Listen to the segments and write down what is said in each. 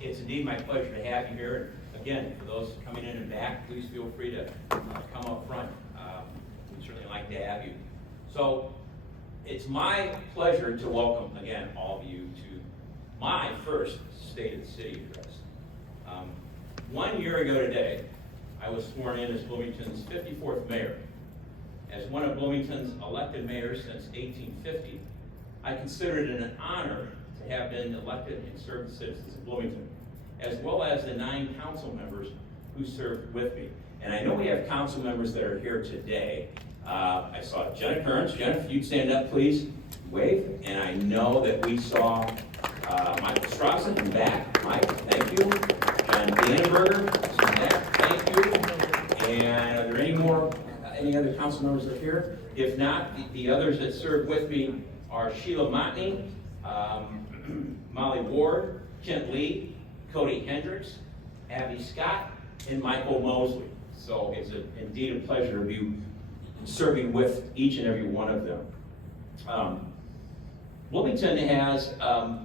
it's indeed my pleasure to have you here. And again, for those coming in and back, please feel free to come up front. We'd certainly like to have you. So it's my pleasure to welcome again all of you to my first State of the City address. 1 year ago today, I was sworn in as Bloomington's 54th mayor. As one of Bloomington's elected mayors since 1850, I consider it an honor to have been elected and serve the citizens of Bloomington, as well as the 9 council members who served with me. And I know we have council members that are here today. I saw Jenna Kearns. Jenna, if you'd stand up, please, wave. And I know that we saw Michael Strassen in the back. Mike, thank you. John Danenberger, thank you. And are there any other council members that are here? If not, the others that served with me are Sheila Motney, Molly Ward, Kent Lee, Cody Hendricks, Abby Scott, and Michael Mosley. So it's indeed a pleasure to be serving with each and every one of them. Bloomington has a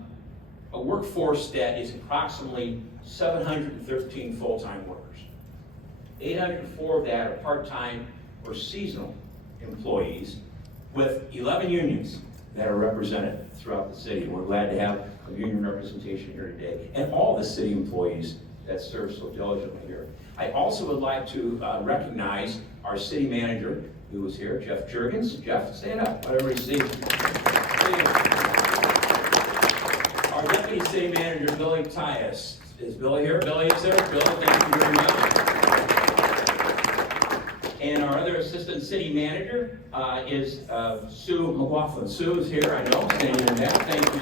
workforce that is approximately 713 full-time workers. 804 of that are part-time or seasonal employees, with 11 unions that are represented throughout the city. We're glad to have a union representation here today, and all the city employees that serve so diligently here. I also would like to recognize our city manager who was here, Jeff Jurgens. Jeff, stand up, let everybody see. Our deputy city manager, Billy Tyus. Is Billy here? Billy is there. Billy, thank you very much. And our other assistant city manager is Sue McLaughlin. Sue is here, I know, standing in there. Thank you,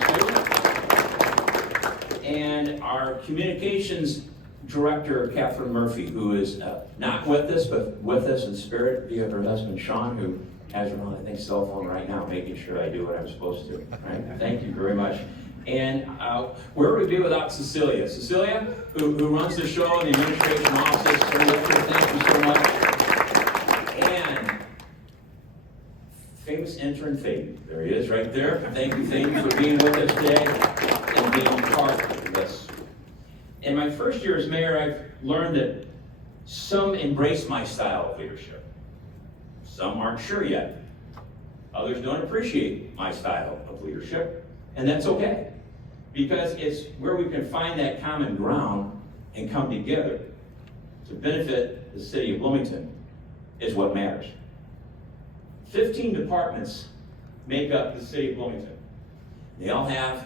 Sue. And our communications director, Catherine Murphy, who is not with us, but with us in spirit via her husband, Sean, who has her on, I think, cell phone right now, making sure I do what I'm supposed to. Right? Thank you very much. And where would we be without Cecilia? Cecilia, who runs the show in the administration office. Thank you so much. And famous intern Fabian. There he is right there. Thank you for being with us today and being part of this. In my first year as mayor, I've learned that some embrace my style of leadership. Some aren't sure yet. Others don't appreciate my style of leadership, and that's okay, because it's where we can find that common ground and come together to benefit the city of Bloomington is what matters. 15 departments make up the city of Bloomington. They all have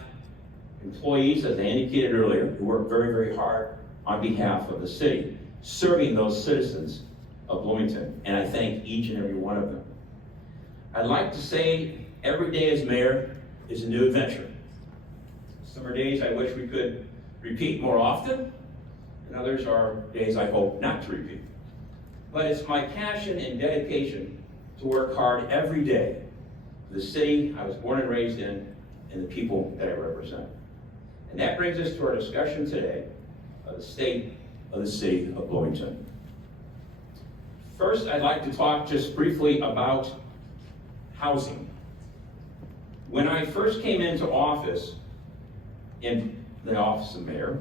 employees, as I indicated earlier, who work very, very hard on behalf of the city, serving those citizens of Bloomington, and I thank each and every one of them. I'd like to say every day as mayor is a new adventure. Some are days I wish we could repeat more often, and others are days I hope not to repeat. But it's my passion and dedication to work hard every day for the city I was born and raised in and the people that I represent. And that brings us to our discussion today of the state of the city of Bloomington. First, I'd like to talk just briefly about housing. When I first came into office, in the office of mayor,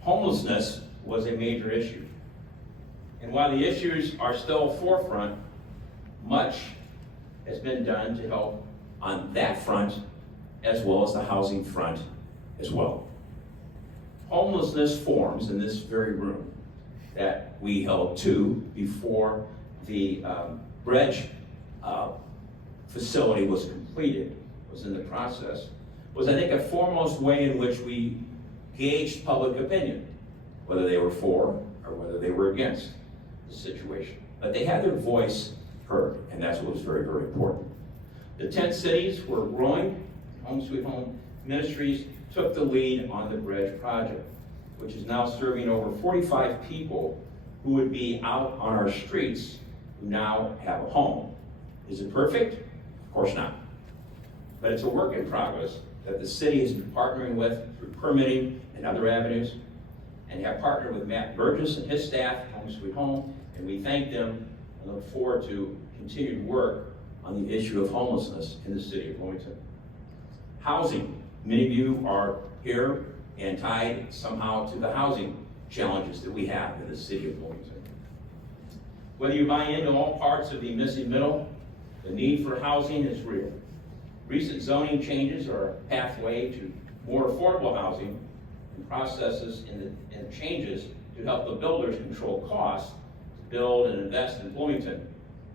homelessness was a major issue. And while the issues are still forefront, much has been done to help on that front as well as the housing front as well. Homelessness forms in this very room that we held to before the bridge facility was completed, was in the process, was I think a foremost way in which we gauged public opinion, whether they were for or whether they were against the situation. But they had their voice heard, and that's what was very, very important. The tent cities were growing. Home Sweet Home Ministries took the lead on the bridge project, which is now serving over 45 people who would be out on our streets who now have a home. Is it perfect? Of course not. But it's a work in progress that the city has been partnering with through permitting and other avenues, and have partnered with Matt Burgess and his staff, Home Sweet Home, and we thank them and look forward to continued work on the issue of homelessness in the city of Bloomington. Housing. Many of you are here and tied somehow to the housing challenges that we have in the city of Bloomington. Whether you buy into all parts of the missing middle, the need for housing is real. Recent zoning changes are a pathway to more affordable housing and processes and changes to help the builders control costs to build and invest in Bloomington,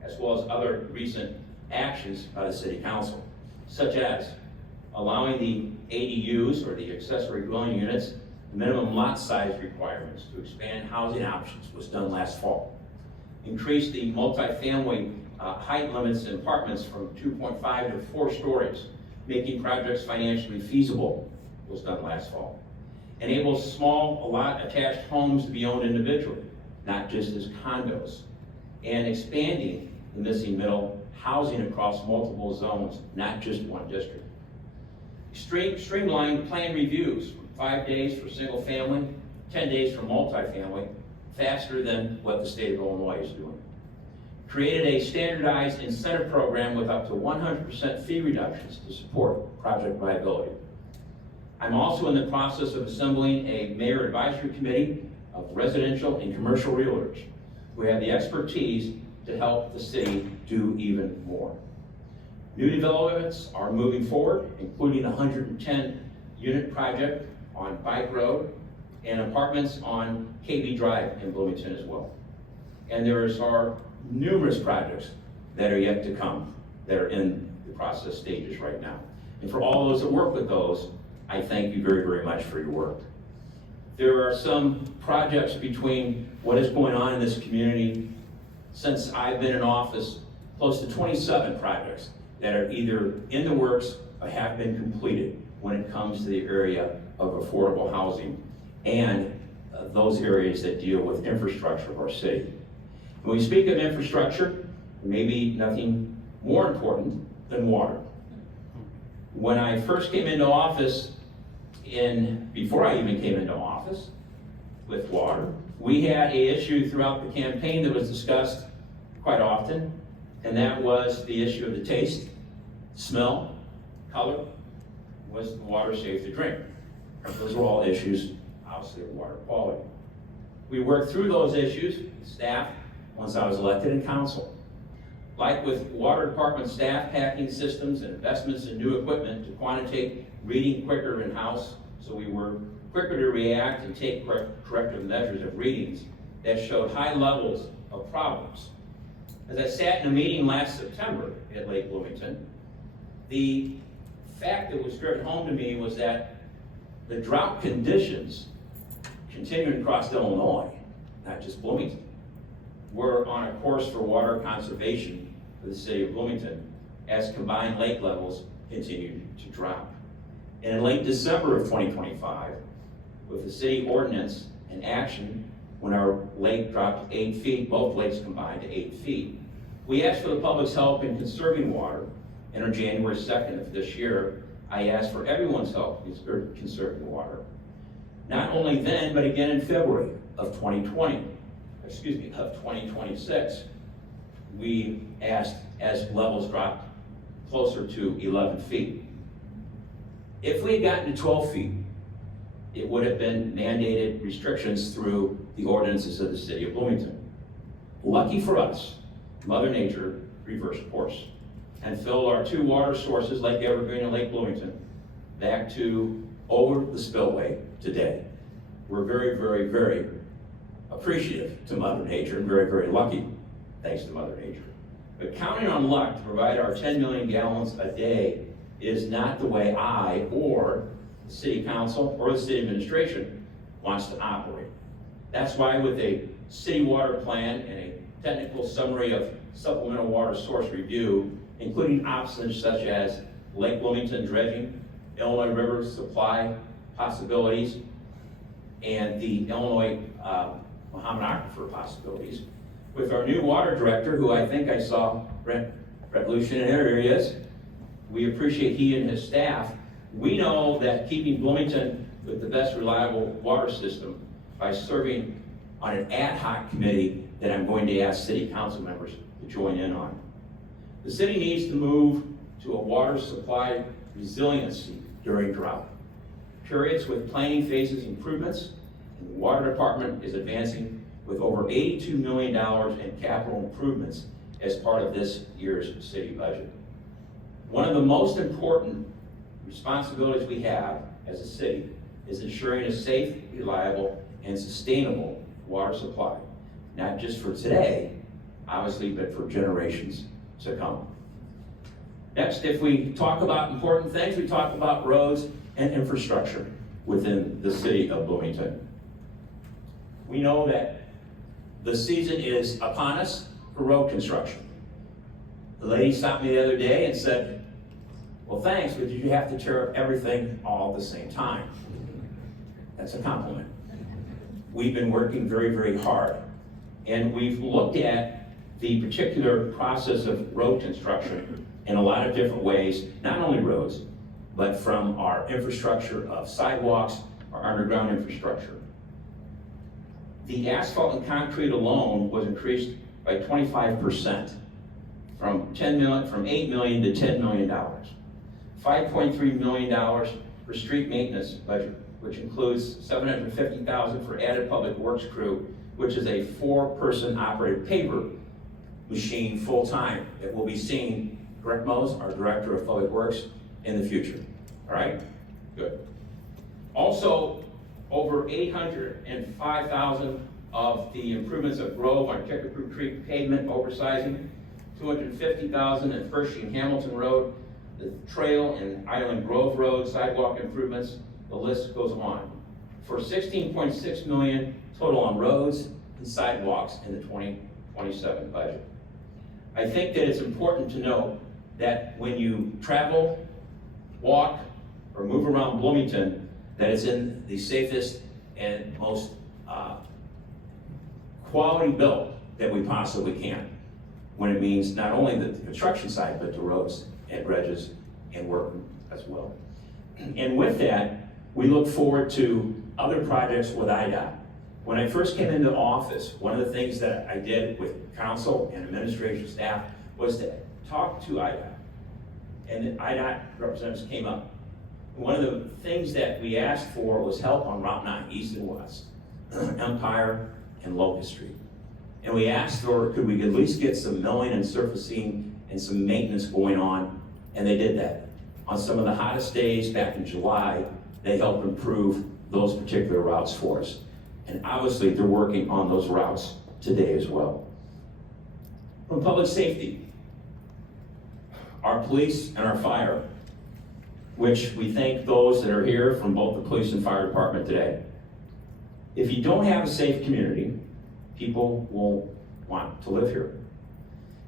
as well as other recent actions by the City Council, such as allowing the ADUs, or the accessory dwelling units, the minimum lot size requirements to expand housing options was done last fall. Increase the multifamily height limits in apartments from 2.5 to 4 stories, making projects financially feasible, was done last fall. Enable small lot attached homes to be owned individually, not just as condos. And expanding the missing middle housing across multiple zones, not just one district. Streamline plan reviews from 5 days for single family, 10 days for multifamily, faster than what the state of Illinois is doing. Created a standardized incentive program with up to 100% fee reductions to support project viability. I'm also in the process of assembling a mayor advisory committee of residential and commercial realtors who have the expertise to help the city do even more. New developments are moving forward, including a 110-unit project on Bike Road and apartments on KB Drive in Bloomington as well. And there are numerous projects that are yet to come that are in the process stages right now. And for all those that work with those, I thank you very, very much for your work. There are some projects between what is going on in this community. Since I've been in office, close to 27 projects that are either in the works or have been completed when it comes to the area of affordable housing and those areas that deal with infrastructure of our city. When we speak of infrastructure, maybe nothing more important than water. When I first came into office, before I even came into office with water, we had an issue throughout the campaign that was discussed quite often, and that was the issue of the taste, smell, color. Was the water safe to drink? Those were all issues, obviously, of water quality. We worked through those issues with staff once I was elected in council. Like with water department staff packing systems and investments in new equipment to quantitate reading quicker in-house, so we were quicker to react and take corrective measures of readings that showed high levels of problems. As I sat in a meeting last September at Lake Bloomington, the fact that was driven home to me was that the drought conditions continuing across Illinois, not just Bloomington, were on a course for water conservation for the city of Bloomington as combined lake levels continued to drop. And in late December of 2025, with the city ordinance in action, when our lake dropped 8 feet, both lakes combined to 8 feet, we asked for the public's help in conserving water, and on January 2nd of this year, I asked for everyone's help in conserving water. Not only then, but again in February of 2026, we asked as levels dropped closer to 11 feet. If we had gotten to 12 feet, it would have been mandated restrictions through the ordinances of the city of Bloomington. Lucky for us, Mother Nature reversed course and filled our 2 water sources, Lake Evergreen and Lake Bloomington, back to over the spillway today. We're very, very, very appreciative to Mother Nature and very, very lucky, thanks to Mother Nature. But counting on luck to provide our 10 million gallons a day is not the way I or the city council or the city administration wants to operate. That's why with a city water plan and a technical summary of supplemental water source review, including options such as Lake Bloomington dredging, Illinois River supply possibilities, and the Illinois Muhammad Aquifer possibilities. With our new water director, who I think I saw, Revolution, and here he is, we appreciate he and his staff. We know that keeping Bloomington with the best reliable water system by serving on an ad hoc committee that I'm going to ask city council members to join in on. The city needs to move to a water supply resiliency during drought. periods with planning phases improvements. And the water department is advancing with over $82 million in capital improvements as part of this year's city budget. One of the most important responsibilities we have as a city is ensuring a safe, reliable, and sustainable water supply, not just for today, obviously, but for generations to come. Next, if we talk about important things, we talk about roads and infrastructure within the city of Bloomington. We know that the season is upon us for road construction. The lady stopped me the other day and said, well, thanks, but did you have to tear up everything all at the same time? That's a compliment. We've been working very, very hard, and we've looked at the particular process of road construction in a lot of different ways, not only roads, but from our infrastructure of sidewalks, our underground infrastructure. The asphalt and concrete alone was increased by 25%, from $8 million to $10 million. $5.3 million for street maintenance budget, which includes $750,000 for added public works crew, which is a 4-person operated paver machine full-time that will be seeing Greg Mose, our Director of Public Works, in the future. All right? Good. Also, over $805,000 of the improvements of Grove on Kickapoo Creek pavement oversizing, $250,000 in Hershey and Hamilton Road, the Trail and Island Grove Road sidewalk improvements, the list goes on. For $16.6 million total on roads and sidewalks in the 2027 budget. I think that it's important to note that when you travel, walk, or move around Bloomington, that it's in the safest and most quality built that we possibly can, when it means not only the construction side, but the roads and bridges and work as well. And with that, we look forward to other projects with IDOT. When I first came into office, one of the things that I did with council and administration staff was to talk to IDOT. And the IDOT representatives came up. One of the things that we asked for was help on Route 9, east and west, Empire and Locust Street. And we asked for, could we at least get some milling and surfacing and some maintenance going on, and they did that. On some of the hottest days back in July, they helped improve those particular routes for us. And obviously, they're working on those routes today as well. From public safety, our police and our fire, which we thank those that are here from both the police and fire department today. If you don't have a safe community, people won't want to live here.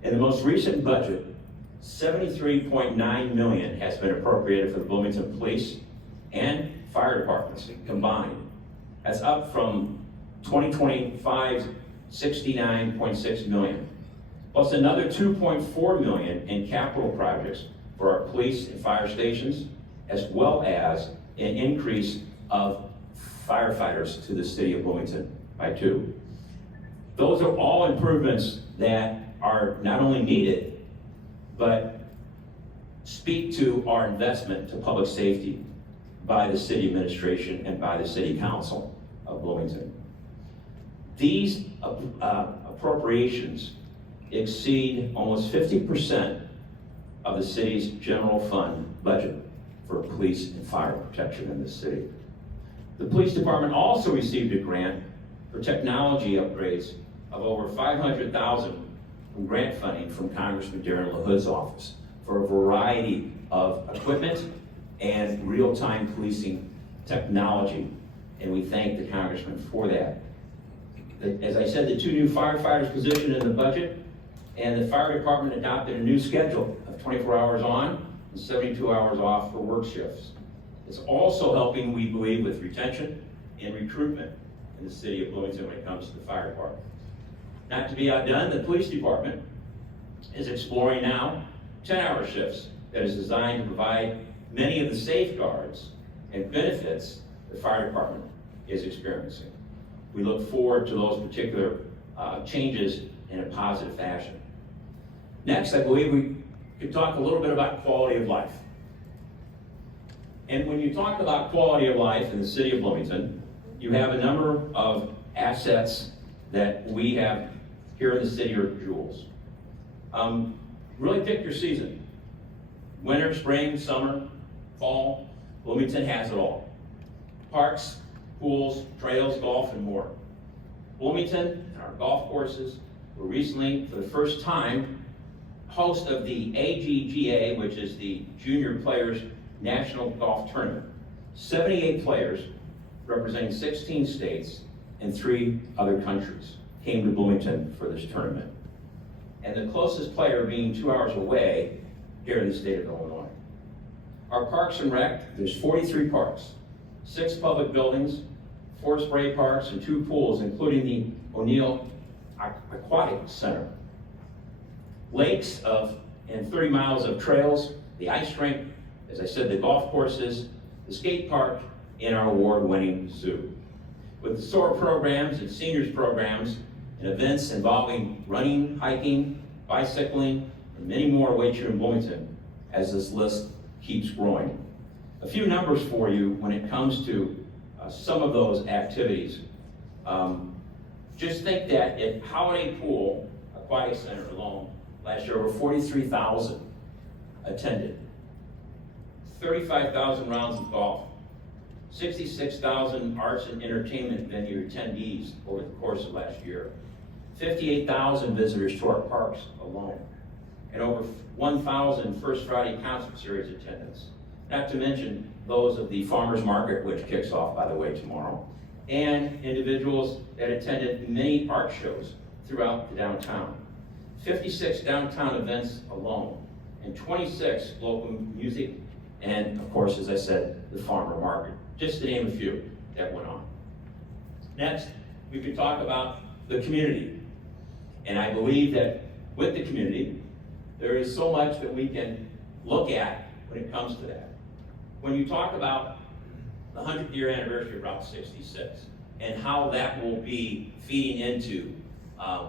In the most recent budget, $73.9 million has been appropriated for the Bloomington Police and Fire Departments combined. That's up from 2025's $69.6 million, plus another $2.4 million in capital projects for our police and fire stations, as well as an increase of firefighters to the city of Bloomington by 2. Those are all improvements that are not only needed, but speak to our investment to public safety by the city administration and by the city council of Bloomington. These appropriations exceed almost 50% of the city's general fund budget for police and fire protection in this city. The police department also received a grant for technology upgrades of over $500,000 from grant funding from Congressman Darren LaHood's office for a variety of equipment and real-time policing technology, and we thank the congressman for that. As I said, the 2 new firefighters positioned in the budget, and the fire department adopted a new schedule of 24 hours on and 72 hours off for work shifts. It's also helping, we believe, with retention and recruitment in the city of Bloomington when it comes to the fire department. Not to be outdone, the police department is exploring now 10-hour shifts that is designed to provide many of the safeguards and benefits the fire department is experiencing. We look forward to those particular changes in a positive fashion. Next, I believe we could talk a little bit about quality of life. And when you talk about quality of life in the city of Bloomington, you have a number of assets that we have here in the city are jewels. Really pick your season. Winter, spring, summer, fall, Bloomington has it all. Parks, pools, trails, golf, and more. Bloomington and our golf courses were recently, for the first time, host of the AGGA, which is the Junior Players National Golf Tournament. 78 players representing 16 states and 3 other countries came to Bloomington for this tournament. And the closest player being 2 hours away here in the state of Illinois. Our Parks and Rec, there's 43 parks, 6 public buildings, 4 spray parks, and 2 pools, including the O'Neill Aquatic Center. Lakes and 30 miles of trails, the ice rink, as I said, the golf courses, the skate park, and our award-winning zoo. With the SOAR programs and seniors programs and events involving running, hiking, bicycling, and many more await you in Bloomington as this list keeps growing. A few numbers for you when it comes to some of those activities. Just think that at Holiday Pool Aquatic Center alone, last year over 43,000 attended. 35,000 rounds of golf. 66,000 arts and entertainment venue attendees over the course of last year. 58,000 visitors to our parks alone. And over 1,000 First Friday Concert Series attendance. Not to mention those of the Farmers Market, which kicks off, by the way, tomorrow. And individuals that attended many art shows throughout the downtown. 56 downtown events alone, and 26 local music, and of course, as I said, the farmer market, just to name a few that went on. Next, we could talk about the community. And I believe that with the community, there is so much that we can look at when it comes to that. When you talk about the 100th year anniversary of Route 66 and how that will be feeding into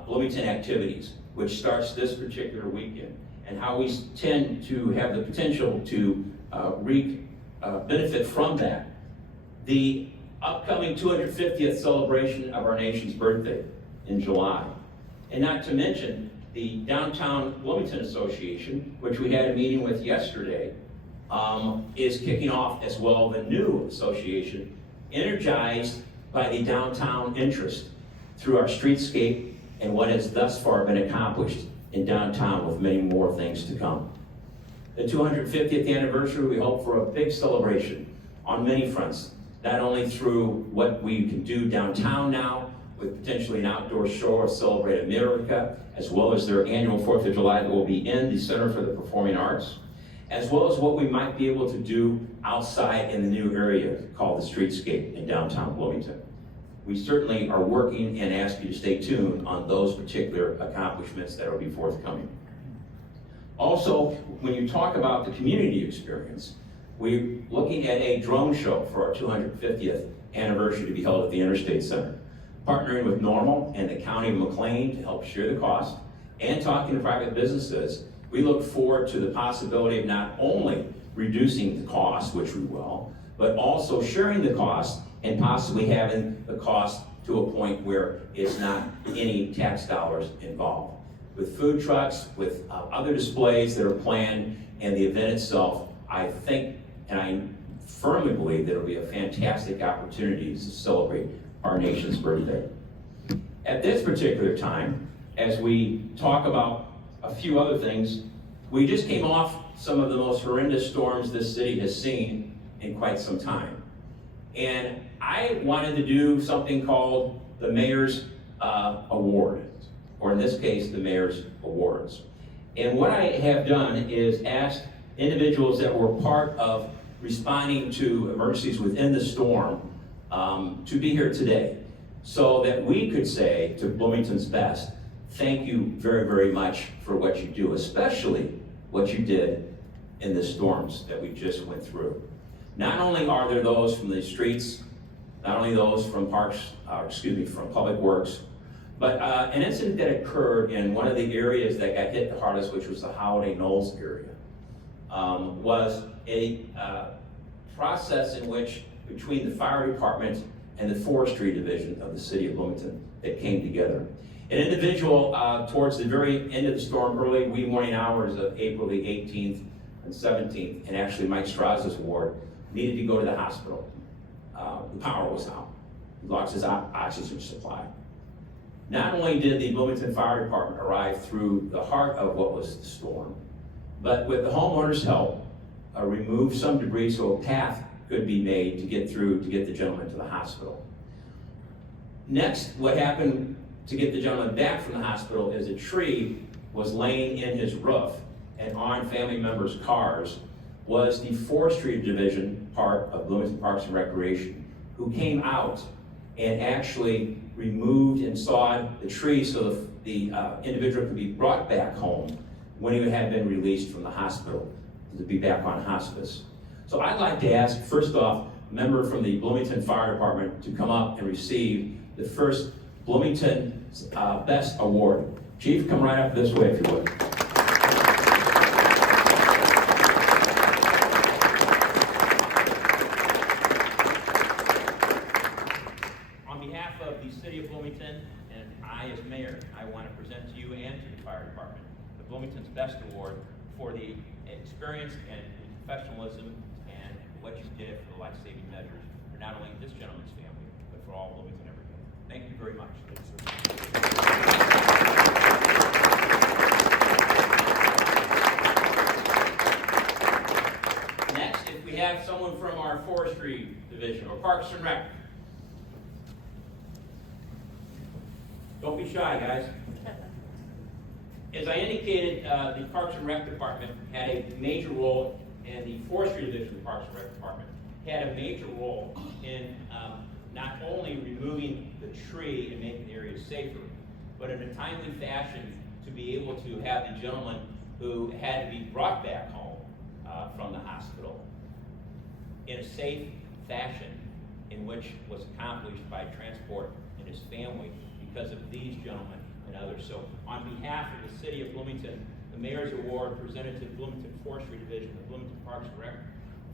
Bloomington activities, which starts this particular weekend, and how we tend to have the potential to reap benefit from that. The upcoming 250th celebration of our nation's birthday in July. And not to mention the Downtown Bloomington Association, which we had a meeting with yesterday, is kicking off as well, the new association, energized by the downtown interest through our streetscape and what has thus far been accomplished in downtown, with many more things to come. The 250th anniversary, we hope for a big celebration on many fronts, not only through what we can do downtown now, with potentially an outdoor show of Celebrate America, as well as their annual 4th of July that will be in the Center for the Performing Arts, as well as what we might be able to do outside in the new area called the Streetscape in downtown Bloomington. We certainly are working and ask you to stay tuned on those particular accomplishments that will be forthcoming. Also, when you talk about the community experience, we're looking at a drone show for our 250th anniversary to be held at the Interstate Center, partnering with Normal and the County of McLean to help share the cost, and talking to private businesses. We look forward to the possibility of not only reducing the cost, which we will, but also sharing the cost and possibly having the cost to a point where it's not any tax dollars involved. With food trucks, with other displays that are planned, and the event itself, I think, and I firmly believe that it'll be a fantastic opportunity to celebrate our nation's birthday. At this particular time, as we talk about a few other things, we just came off some of the most horrendous storms this city has seen in quite some time. And I wanted to do something called the Mayor's Award, or in this case, the Mayor's Awards. And what I have done is asked individuals that were part of responding to emergencies within the storm to be here today, so that we could say to Bloomington's best, thank you very, very much for what you do, especially what you did in the storms that we just went through. Not only are there those from the streets, not only those from from Public Works, but an incident that occurred in one of the areas that got hit the hardest, which was the Holiday Knolls area, was a process in which, between the fire department and the forestry division of the city of Bloomington, that came together. An individual towards the very end of the storm, early wee morning hours of April the 18th and 17th, and actually Mike Straza's ward, needed to go to the hospital. The power was out. He lost his oxygen supply. Not only did the Bloomington Fire Department arrive through the heart of what was the storm, but with the homeowner's help, remove some debris so a path could be made to get the gentleman to the hospital. Next, what happened to get the gentleman back from the hospital is a tree was laying in his roof and on family members' cars was the forestry division part of Bloomington Parks and Recreation, who came out and actually removed and sawed the tree so the individual could be brought back home when he had been released from the hospital to be back on hospice. So I'd like to ask, first off, a member from the Bloomington Fire Department to come up and receive the first Bloomington Best Award. Chief, come right up this way if you would. On behalf of the City of Bloomington and I as mayor, I want to present to you and to the fire department the Bloomington's Best Award for the experience and professionalism and what you did for the life-saving measures for not only this gentleman's family, but for all Bloomington every day. Thank you very much. Next, if we have someone from our forestry division or Parks and Rec. Don't be shy, guys. As I indicated, the Parks and Rec Department had a major role, and the Forestry Division of the Parks and Rec Department had a major role in not only removing the tree and making the area safer, but in a timely fashion to be able to have the gentleman who had to be brought back home from the hospital in a safe fashion, in which was accomplished by transport and his family because of these gentlemen and others. So on behalf of the City of Bloomington, the Mayor's Award presented to the Bloomington Forestry Division of Bloomington Parks and Rec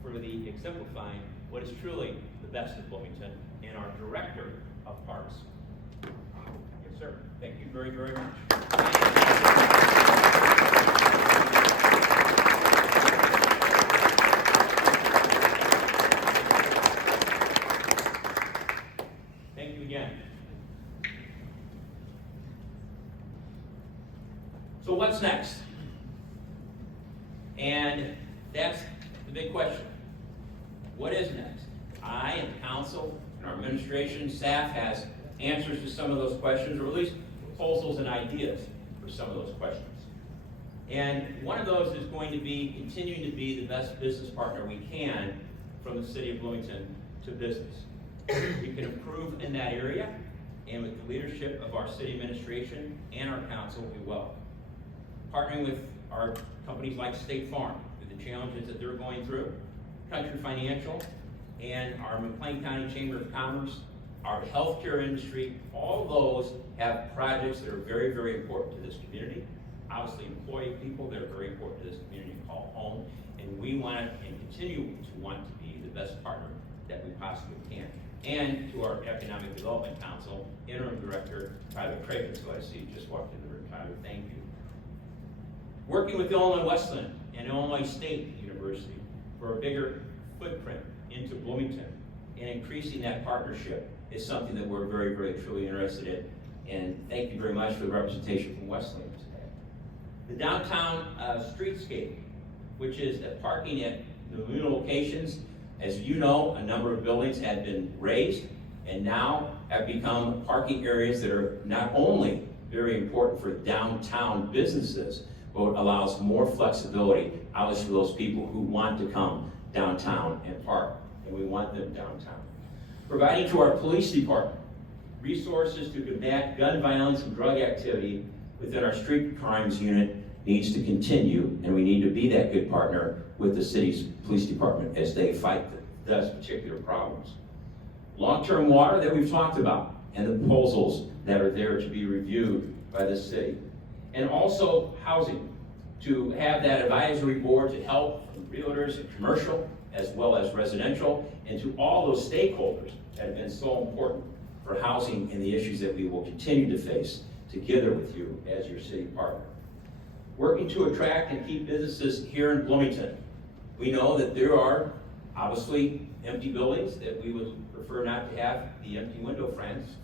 for the exemplifying what is truly the best of Bloomington, and our Director of Parks. Yes, sir. Thank you very, very much. Thank you again. So what's next? And that's the big question. What is next? I and the council and our administration staff has answers to some of those questions, or at least proposals and ideas for some of those questions. And one of those is going to be continuing to be the best business partner we can from the City of Bloomington to business. We can improve in that area, and with the leadership of our city administration and our council, we will. Partnering with our companies like State Farm through the challenges that they're going through, Country Financial, and our McLean County Chamber of Commerce, our healthcare industry, all those have projects that are very, very important to this community. Obviously, employee people that are very important to this community call home, and we want and continue to want to be the best partner that we possibly can. And to our Economic Development Council, Interim Director Tyler Craven, so I see just walked in the room. Tyler, thank you. Working with Illinois Wesleyan and Illinois State University for a bigger footprint into Bloomington and increasing that partnership is something that we're very, very truly interested in. And thank you very much for the representation from Wesleyan today. The downtown streetscape, which is parking at the new locations. As you know, a number of buildings had been raised and now have become parking areas that are not only very important for downtown businesses, but allows more flexibility, obviously, for those people who want to come downtown and park, and we want them downtown. Providing to our police department resources to combat gun violence and drug activity within our street crimes unit needs to continue, and we need to be that good partner with the city's police department as they fight those particular problems. Long-term water that we've talked about, and the proposals that are there to be reviewed by the city. And also housing, to have that advisory board to help realtors and commercial as well as residential, and to all those stakeholders that have been so important for housing and the issues that we will continue to face together with you as your city partner. Working to attract and keep businesses here in Bloomington. We know that there are obviously empty buildings that we would prefer not to have the empty window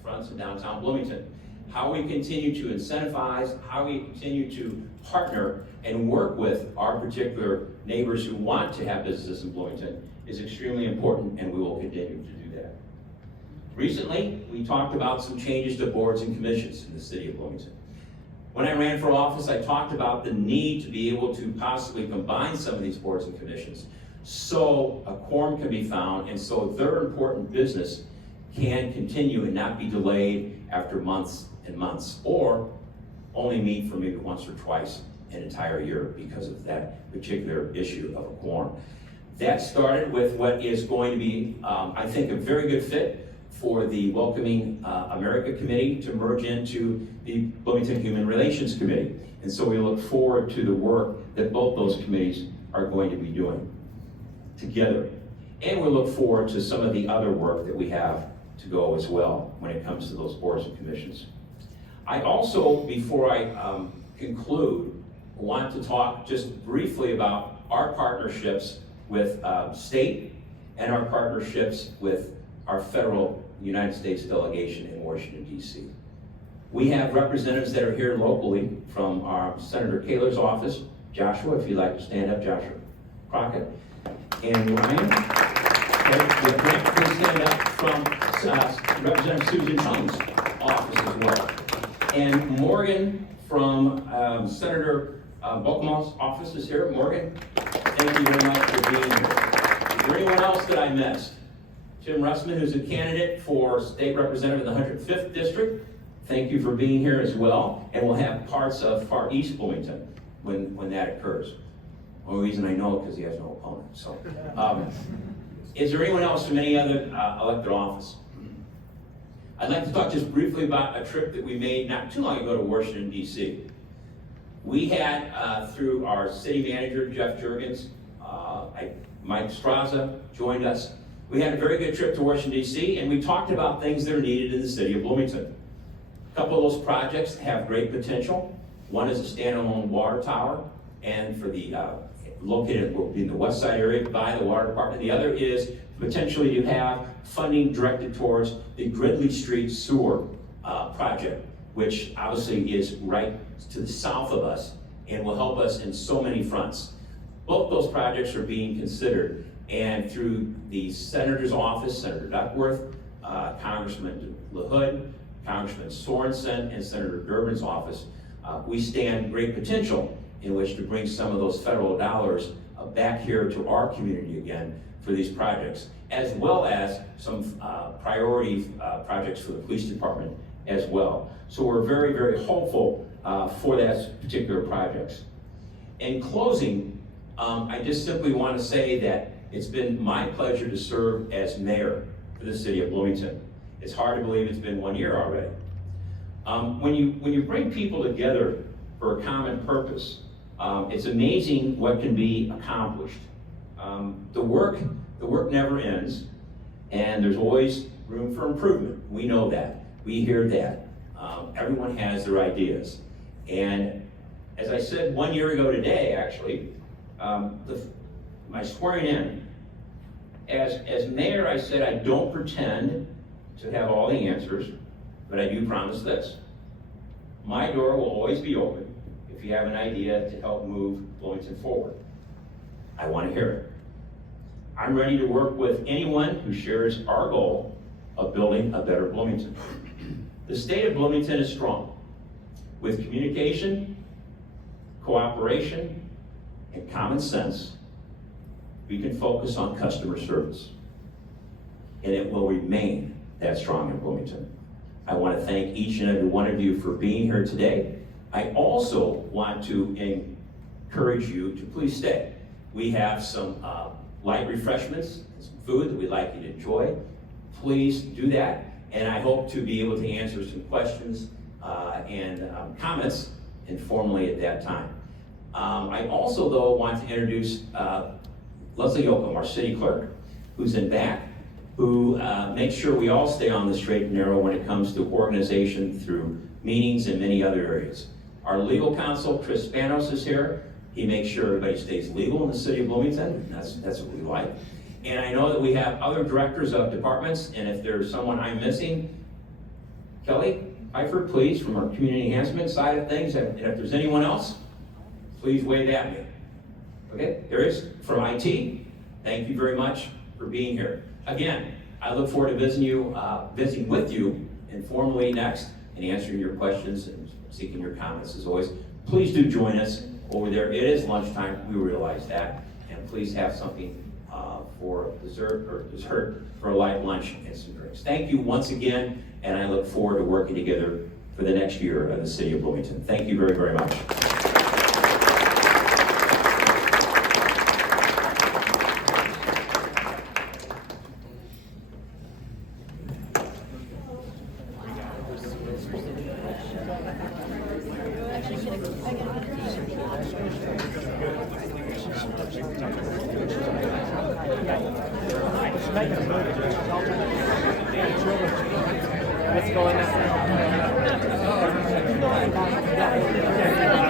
fronts in downtown Bloomington. How we continue to incentivize, how we continue to partner and work with our particular neighbors who want to have businesses in Bloomington is extremely important, and we will continue to do that. Recently, we talked about some changes to boards and commissions in the city of Bloomington. When I ran for office, I talked about the need to be able to possibly combine some of these boards and commissions so a quorum can be found and so their important business can continue and not be delayed after months and months, or only meet for maybe once or twice an entire year because of that particular issue of a quorum. That started with what is going to be, I think, a very good fit for the Welcoming America Committee to merge into the Bloomington Human Relations Committee. And so we look forward to the work that both those committees are going to be doing together. And we look forward to some of the other work that we have to go as well when it comes to those boards and commissions. I also, before I conclude, want to talk just briefly about our partnerships with state and our partnerships with our federal United States delegation in Washington, D.C. We have representatives that are here locally from our Senator Kaler's office. Joshua, if you'd like to stand up, Joshua Crockett. And Ryan, okay, please stand up from Representative Susan Chung's office as well. And Morgan from Senator Bokomal's office is here. Morgan, thank you very much for being here. Is there anyone else that I missed? Jim Russman, who's a candidate for state representative in the 105th district. Thank you for being here as well. And we'll have parts of Far East Bloomington when that occurs. The only reason I know it because he has no opponent. So, is there anyone else from any other elected office? I'd like to talk just briefly about a trip that we made not too long ago to Washington, D.C. We had, through our city manager, Jeff Juergens, Mike Straza joined us. We had a very good trip to Washington, D.C., and we talked about things that are needed in the city of Bloomington. A couple of those projects have great potential. One is a standalone water tower, and for the located in the west side area by the water department. The other is potentially to have funding directed towards the Gridley Street sewer project, which obviously is right to the south of us and will help us in so many fronts. Both those projects are being considered, and through the Senator's office, Senator Duckworth, Congressman LaHood, Congressman Sorensen, and Senator Durbin's office, we stand great potential in which to bring some of those federal dollars back here to our community again for these projects, as well as some priority projects for the police department as well. So we're very, very hopeful for that particular projects. In closing, I just simply want to say that it's been my pleasure to serve as mayor for the city of Bloomington. It's hard to believe it's been 1 year already. When you bring people together for a common purpose, it's amazing what can be accomplished. The work never ends, and there's always room for improvement. We know that. We hear that. Everyone has their ideas. And as I said 1 year ago today, actually, my swearing in, as mayor, I said I don't pretend to have all the answers, but I do promise this. My door will always be open if you have an idea to help move Bloomington forward. I want to hear it. I'm ready to work with anyone who shares our goal of building a better Bloomington. The state of Bloomington is strong. With communication, cooperation, and common sense, we can focus on customer service. And it will remain that strong in Bloomington. I want to thank each and every one of you for being here today. I also want to encourage you to please stay. We have some light refreshments and some food that we'd like you to enjoy. Please do that, and I hope to be able to answer some questions and comments informally at that time. I also, though, want to introduce Leslie Yoakum, our city clerk, who's in back, who makes sure we all stay on the straight and narrow when it comes to organization through meetings and many other areas. Our legal counsel, Chris Spanos, is here. He makes sure everybody stays legal in the city of Bloomington. That's what we like. And I know that we have other directors of departments, and if there's someone I'm missing, Kelly Pfeiffer, please, from our community enhancement side of things, and if there's anyone else, please wave at me. Okay, there is. From IT, thank you very much for being here. Again, I look forward to visiting with you informally next and answering your questions and seeking your comments as always. Please do join us over there. It is lunchtime, we realize that, and please have something for dessert for a light lunch and some drinks. Thank you once again, and I look forward to working together for the next year of the city of Bloomington. Thank you very, very much. What's going on?